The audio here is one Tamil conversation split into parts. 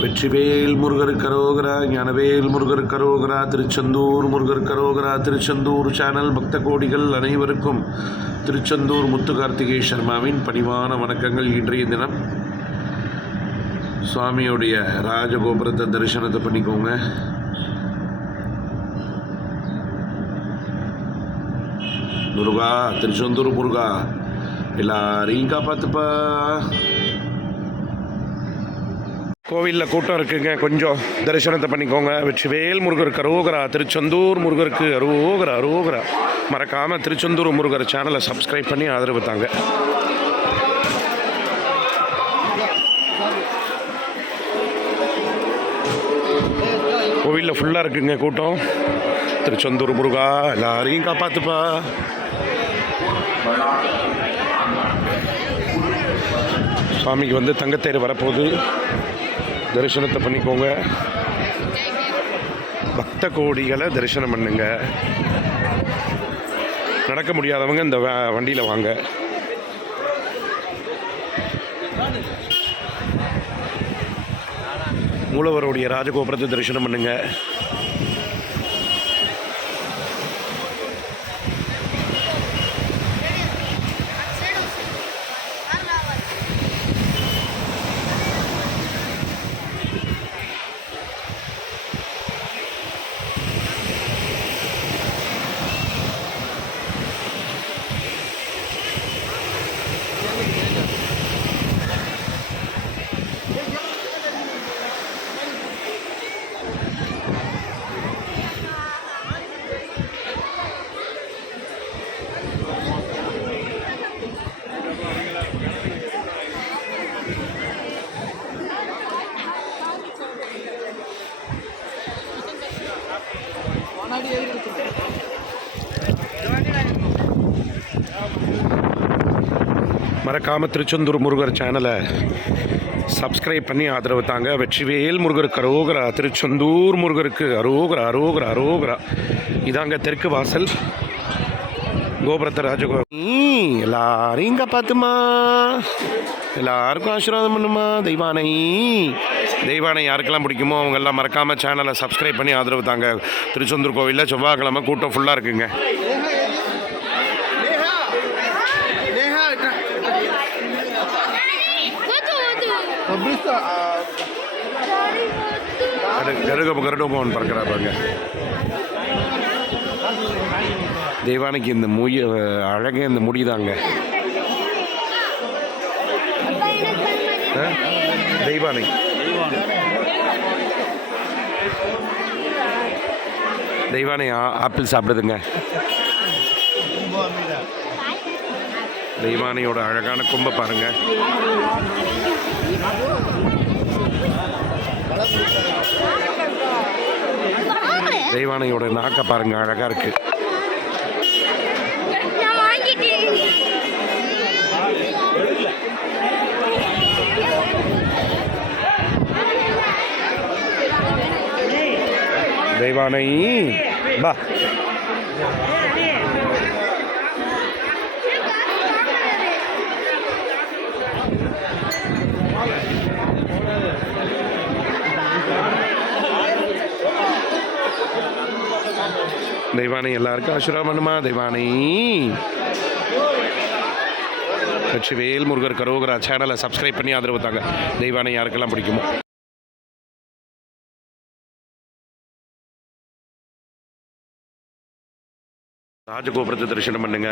வெற்றிவேல் முருகர் கரோகரா, ஞானவேல் முருகர் கரோகரா, திருச்செந்தூர் முருகர் கரோகரா. திருச்செந்தூர் சேனல் பக்த கோடிகள் அனைவருக்கும் திருச்செந்தூர் முத்து கார்த்திகேய சர்மாவின் பணிவான வணக்கங்கள். இன்றைய தினம் சுவாமியுடைய ராஜகோபுரத்தை தரிசனத்தை பண்ணிக்கோங்க. முருகா, திருச்செந்தூர் முருகா, எல்லாரையும் காப்பாத்துப்பா. கோவிலில் கூட்டம் இருக்குங்க, கொஞ்சம் தரிசனத்தை பண்ணிக்கோங்க. வெற்றிவேல் முருகர் கரோகரா, திருச்செந்தூர் முருகருக்கு அரோகரா அரோகரா. மறக்காமல் திருச்செந்தூர் முருகர் சேனலை சப்ஸ்கிரைப் பண்ணி ஆதரவு தாங்க. கோவிலில் ஃபுல்லாக இருக்குங்க கூட்டம். திருச்செந்தூர் முருகா, எல்லாரையும் காப்பாற்றுப்பா. சுவாமிக்கு வந்து தங்கத்தேர் வரப்போகுது, தரிசனத்தை பண்ணிக்கோங்க. பக்த கோடிகளை தரிசனம் பண்ணுங்க. நடக்க முடியாதவங்க இந்த வண்டியில் வாங்க. மூலவருடைய ராஜகோபுரத்தை தரிசனம் பண்ணுங்க. மறக்காமல் திருச்செந்தூர் முருகர் சேனலை சப்ஸ்கிரைப் பண்ணி ஆதரவு தாங்க. வெற்றிவேல் முருகருக்கு அரோகரா, திருச்செந்தூர் முருகருக்கு அரோகரா அரோகரா அரோகரா. இதாங்க தெற்கு வாசல் கோபுரத்தை ராஜகோபுரம். எல்லாரையும் காப்பாத்துமா, எல்லாருக்கும் ஆசீர்வாதம் பண்ணுமா. தெய்வானை யாருக்கெல்லாம் பிடிக்குமோ அவங்கெல்லாம் மறக்காமல் சேனலை சப்ஸ்கிரைப் பண்ணி ஆதரவு தாங்க. திருச்செந்தூர் கோவிலில் செவ்வாய்க்கிழமை கூட்டம் ஃபுல்லாக இருக்குங்க. கருடபவன் பறக்கிறாங்க. தெய்வானைக்கு இந்த அழகே இந்த முடிதாங்க. தெய்வானை ஆப்பிள் சாப்பிடுதுங்க. தெய்வானையோட அழகான கொம்பை பாருங்க. தெய்வானையோட நாக்க பாருங்க, அழகா இருக்கு. தெய்வானை பா. தெய்வானை எல்லாருக்கும் ஆசீர்வாதம் பண்ணுமா. தெய்வானை வெற்றிவேல் முருகர் கரோகரா சேனலை சப்ஸ்கிரைப் பண்ணி ஆதரவு தாங்க. தெய்வானை யாருக்கெல்லாம் பிடிக்குமோ. ராஜகோபுரத்தை தரிசனம் பண்ணுங்க.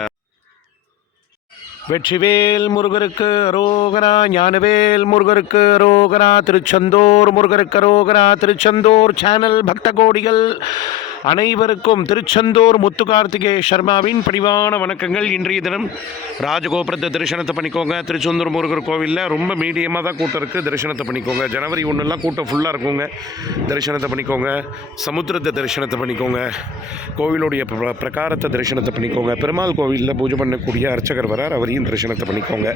வெற்றிவேல் முருகருக்கு அரோகரா, ஞானவேல் முருகருக்கு அரோகரா, திருச்செந்தூர் முருகருக்கு அரோகரா. திருச்செந்தூர் சேனல் பக்த கோடிகள் அனைவருக்கும் திருச்செந்தூர் முத்து கார்த்திகேய சர்மாவின் பணிவான வணக்கங்கள். இன்றைய தினம் ராஜகோபுரத்தை தரிசனத்தை பண்ணிக்கோங்க. திருச்செந்தூர் முருகர் கோவிலில் ரொம்ப மீடியமாக தான் கூட்டம் இருக்குது, தரிசனத்தை பண்ணிக்கோங்க. ஜனவரி 1 கூட்டம் ஃபுல்லாக இருக்குங்க, தரிசனத்தை பண்ணிக்கோங்க. சமுத்திரத்தை தரிசனத்தை பண்ணிக்கோங்க. கோவிலுடைய பிரகாரத்தை தரிசனத்தை பண்ணிக்கோங்க. பெருமாள் கோவிலில் பூஜை பண்ணக்கூடிய அர்ச்சகர் வரார், அவரையும் தரிசனத்தை பண்ணிக்கோங்க.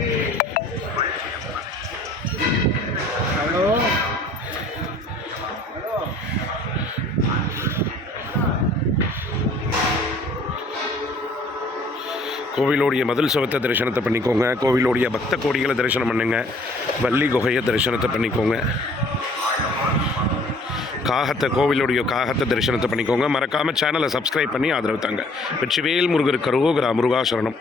கோவிலோடைய மதில் சுவத்தை தரிசனத்தை பண்ணிக்கோங்க. கோவிலோடைய பக்த கோடிகளை தரிசனம் பண்ணுங்க. வள்ளி குகையை தரிசனத்தை பண்ணிக்கோங்க. காகத்தை கோவிலுடைய காகத்தை தரிசனத்தை பண்ணிக்கோங்க. மறக்காமல் சேனலை சப்ஸ்கிரைப் பண்ணி ஆதரவு தாங்க. வெற்றிவேல் முருகருக்கு அரோகரா. முருகாசரணம்.